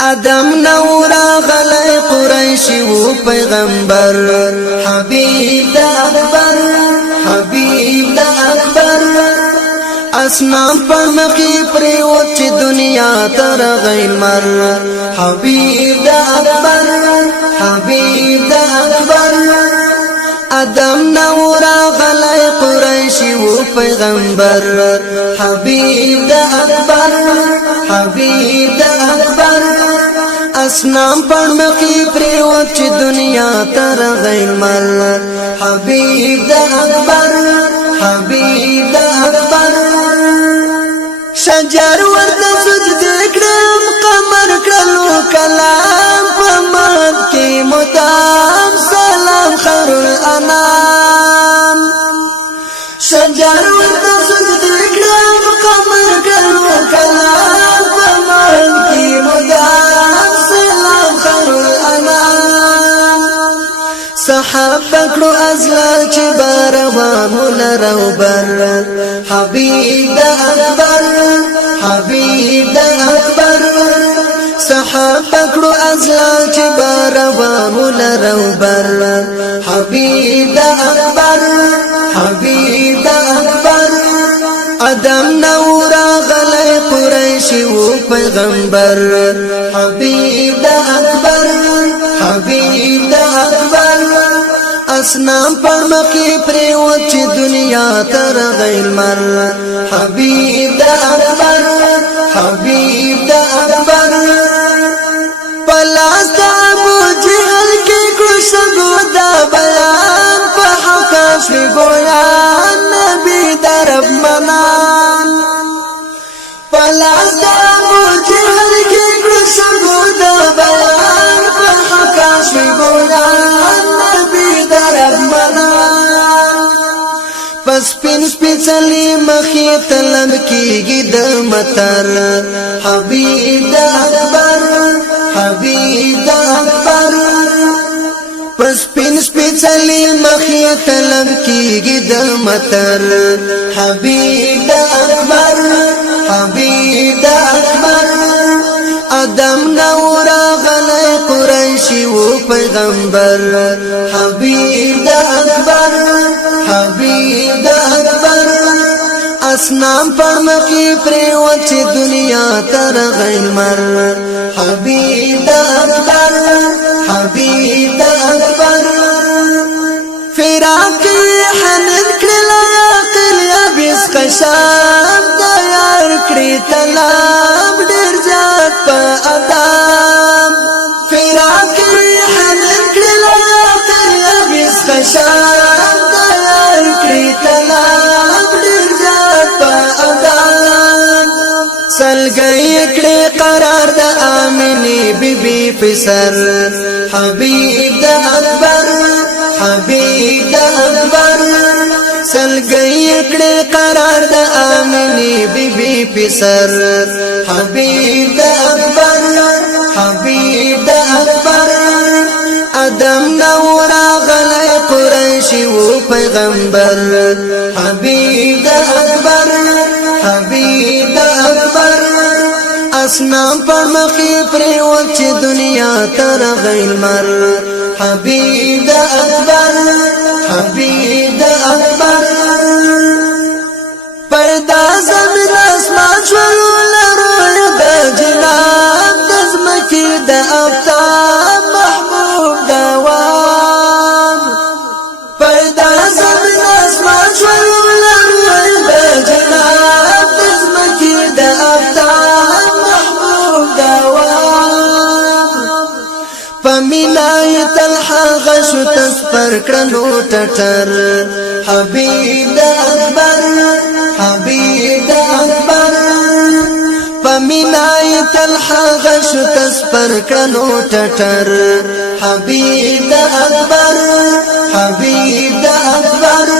ادم نورا غلی قریشی و پیغمبر حبیب دا اکبر حبیب دا اکبر اسنام پر مخی پریوت چی دنیا تر غیر مر حبیب دا اکبر حبیب دا اکبر ادم نورا غلی قریشی و پیغمبر حبیب دا اکبر حبیب دا اکبر اسنام پر مخی پریوت چی دنیا تر غیر مر حبیب دا اکبر حبیب دا اکبر شجر ورد سجد کرم قمر کرلو کلام پمد کی مدام سلام خیر الانام شجر ورد سجد کرم قمر کرلو کلام پمد کی مدام سلام خیر الانام صحابه کرو ازلا چی باروانو لرو بر حبیب دا اکبر حبیب دا اکبر صحابه کرو ازلا چی باروانو لرو بر حبیب دا اکبر حبیب دا اکبر ادم نورا غلی قریشی و پیغمبر حبیب دا اکبر حبیب دا اکبر اسنام پر مخی پریوت چی دنیا تر غیر مر حبیب دا اکبر حبیب دا اکبر پلاس دا ابو جہل کی کشگو دا بیان پا حقاش وی گویان نبی درب منان پلاس دا ابو جہل کی کشگو دا بیان پا حقاش وی گویان نبی درب منان پس پین سپیڅلی مخی طلب کیگی دا مطر حبیب دا اکبر حبیب دا اکبر پس پین سپیڅلی مخی طلب کیگی دا مطر حبیب دا اکبر حبیب دا اکبر ادم نورا غلی قریشی و پیغمبر حبیب دا اکبر حبیب دا اکبر اسنام پر مخی پریوت چی دنیا تر غیر مر حبیب دا اکبر حبیب دا اکبر فراقی حنن کرلا یا قلیا بیس قشام دا یار کری تلام دیر جات پا ادام فراقی حنن کرلا یا قلیا بیس قشام دا یار کری تلام دیر جات پا ادام سلگئی اکڑی قرار دا آمینی بی بی پسر حبیب دا اکبر حبیب دا اکبر سلگئی اکڑی قرار دا آمینی بی بی پسر حبیب دا اکبر حبیب دا اکبر ادم نورا غلی قریشی و پیغمبر حبیب دا اکبر حبیب دا اکبر اسنام پر مخی پریوت چی دنیا تر غیر مر حبیب دا اکبر حبیب دا اکبر پیدا زمین اسمان شروع لروی دا جناب دزمکی دا افتاب محبوب دا وام پیدا زمین اسمان شروع لروی دا جناب دزمکی دا افتاب محبوب دا وام پمینای تلحا غشو تسپر کرنو ٹٹر حبیب دا اکبر حبیب دا اکبر پمینای تلحا غشو تسپر کرنو ٹٹر حبیب دا اکبر حبیب دا اکبر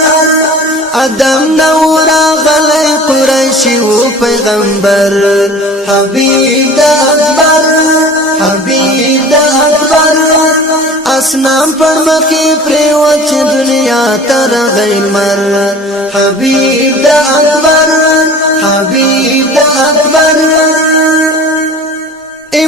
ادم نورا غلی قریشی و پیغمبر حبیب دا اکبر حبیب دا اکبر اسنام پر مخی پریوت چی دنیا تر غیر مر حبیب دا اکبر حبیب دا اکبر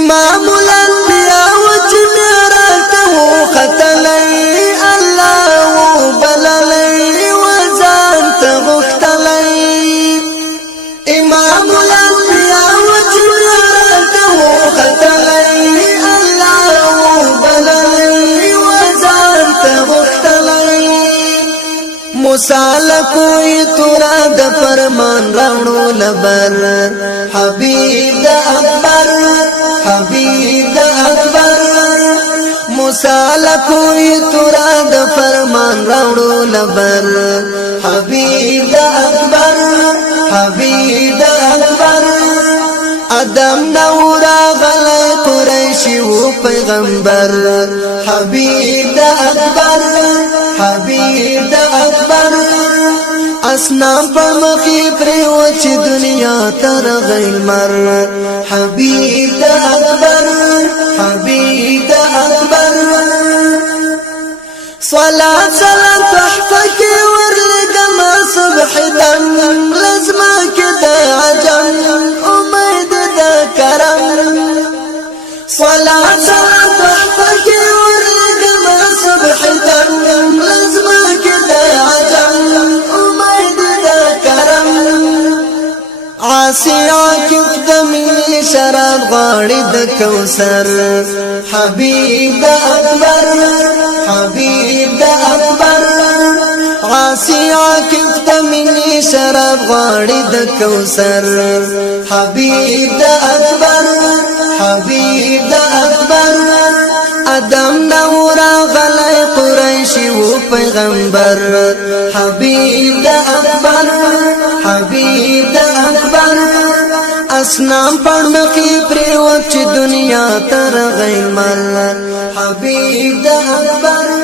امام الانبیاء وچ معراج ته ختلی الله بللی وزان ته غختلی امام الانبیاء وچ معراج ته ختلی الله بللی وزان ته غختلی مسالکوی تورا د فرمان راوړو لبر حبیب د اکبر حبیب د اکبر مسالکوی تورا د فرمان راوړو لبر حبیب د اکبر حبیب د اکبر ادم نورا غلی قریشی و پیغمبر حبیب د اکبر حبیب د اکبر اسنام پر مخی پریوچ دنیا تر غیل مر حبیب د اکبر حبیب د اکبر صلاة سلام تحفه کی ورلگم صبح دم لزما کی دا عجم امید دا کرم صلاة سلام تحفه کی ورلگم صبح دم لزما کی دا عجم عاصی عاکف دمی شراب غاڑی د کوثر حبیب د اکبر حبیب د اکبر عاصی عاکف دمی شراب غاڑی د کوثر حبیب د اکبر حبیب د اکبر ادم نورا غلی قریشی و پیغمبر حبیب د اکبر حبیب د اکبر اسنام پڑھ مخی پریوچ دنیا تر غیل مل حبیب د اکبر